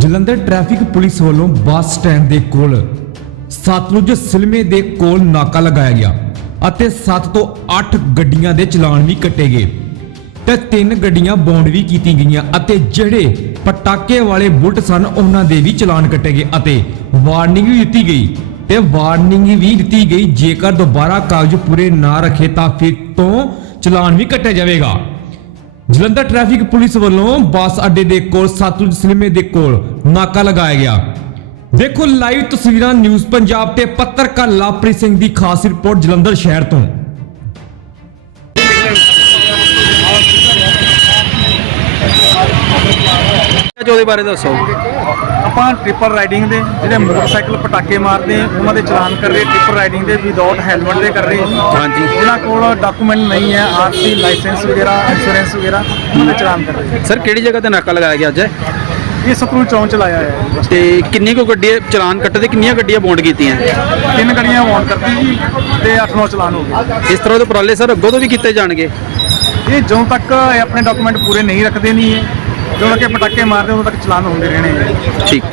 Jalandhar traffic police ਵੱਲੋਂ bus stand ਦੇ ਕੋਲ ਸਤਲੁਜ ਸਿਲਮੇ ਦੇ ਕੋਲ ਨਾਕਾ ਲਗਾਇਆ ਗਿਆ ਅਤੇ 7 ਤੋਂ 8 ਗੱਡੀਆਂ ਦੇ ਚਲਾਨ ਵੀ ਕੱਟੇ ਗਏ ਤੇ ਤਿੰਨ ਗੱਡੀਆਂ ਬੌਂਡ ਵੀ ਕੀਤੀ ਗਈਆਂ ਅਤੇ ਜਿਹੜੇ ਪਟਾਕੇ ਵਾਲੇ ਬੁਲਟ ਸਨ, ਉਹਨਾਂ ਦੇ ਵੀ ਚਲਾਨ ਕੱਟੇ ਗਏ ਅਤੇ ਵਾਰਨਿੰਗ ਵੀ ਦਿੱਤੀ ਗਈ ਤੇ ਵਾਰਨਿੰਗ ਵੀ ਦਿੱਤੀ ਗਈ। ਜੇਕਰ ਦੁਬਾਰਾ ਕਾਗਜ਼ ਪੂਰੇ ਨਾ ਰੱਖੇ ਤਾਂ ਫਿਰ ਤੋਂ ਚਲਾਨ ਵੀ ਕੱਟਿਆ ਜਾਵੇਗਾ। ਜਲੰਧਰ ਟ੍ਰੈਫਿਕ ਪੁਲਿਸ ਵੱਲੋਂ ਬੱਸ ਅੱਡੇ ਦੇ ਕੋਲ ਸਤਲੁਜ ਸਿਨੇਮੇ ਦੇ ਕੋਲ ਨਾਕਾ ਲਗਾਇਆ ਗਿਆ। ਦੇਖੋ ਲਾਈਵ ਤਸਵੀਰਾਂ ਨਿਊਜ਼ ਪੰਜਾਬ ਤੇ ਪੱਤਰਕਾਰ ਲਾਪ੍ਰੀਤ ਸਿੰਘ ਦੀ ਖਾਸ ਰਿਪੋਰਟ ਜਲੰਧਰ ਸ਼ਹਿਰ ਤੋਂ। ਅੱਜ ਉਹਦੇ ਬਾਰੇ ਦੱਸੋ। ਆਪਾਂ ਟ੍ਰਿਪਲ ਰਾਈਡਿੰਗ ਦੇ ਜਿਹੜੇ ਮੋਟਰਸਾਈਕਲ ਪਟਾਕੇ ਮਾਰਦੇ ਆ ਉਹਨਾਂ ਦੇ ਚਲਾਨ ਕਰ ਰਹੇ ਟ੍ਰਿਪਲ ਰਾਈਡਿੰਗ ਦੇ ਵਿਦਆਊਟ ਹੈਲਮਟ ਦੇ ਕਰ ਰਹੇ ਹਾਂਜੀ। ਜਿਹਨਾਂ ਕੋਲ ਡਾਕੂਮੈਂਟ ਨਹੀਂ ਹੈ ਆਰਸੀ ਲਾਇਸੈਂਸ ਵਗੈਰਾ ਇੰਸ਼ੋਰੈਂਸ ਵਗੈਰਾ ਉਹਨਾਂ ਦੇ ਚਲਾਨ ਕਰ ਰਹੇ ਸਰ ਕਿਹੜੀ ਜਗ੍ਹਾ ਤੇ ਨਾਕਾ ਲਗਾਇਆ ਗਿਆ ਅੱਜ? ਇਹ ਸਤਰੂ ਚੌਂਚ ਲਾਇਆ ਹੈ। ਤੇ ਕਿੰਨੀ ਕੋ ਗੱਡੀਆਂ ਚਲਾਨ ਕੱਟੇ ਤੇ ਕਿੰਨੀਆਂ ਗੱਡੀਆਂ ਬੌਂਡ ਕੀਤੀਆਂ? ਤਿੰਨ ਗੱਡੀਆਂ ਵਾਰਨ ਕਰਤੀ ਜੀ ਤੇ 8-9 ਚਲਾਨ ਹੋ ਗਏ। ਇਸ ਤਰ੍ਹਾਂ ਦੇ ਉਪਰਾਲੇ ਸਰ ਅੱਗੋਂ ਤੋਂ ਵੀ ਕੀਤੇ ਜਾਣਗੇ? ਇਹ ਜਦੋਂ ਤੱਕ ਆਪਣੇ ਡਾਕੂਮੈਂਟ ਪੂਰੇ ਨਹੀਂ ਰੱਖਦੇ ਨਹੀਂ ਹੈ ਜਦੋਂ ਤੱਕ ਪਟਾਕੇ ਮਾਰਦੇ ਉਦੋਂ ਤੱਕ ਚਲਾਨ ਹੁੰਦੇ ਰਹਿਣੇ ਜੀ। ਠੀਕ।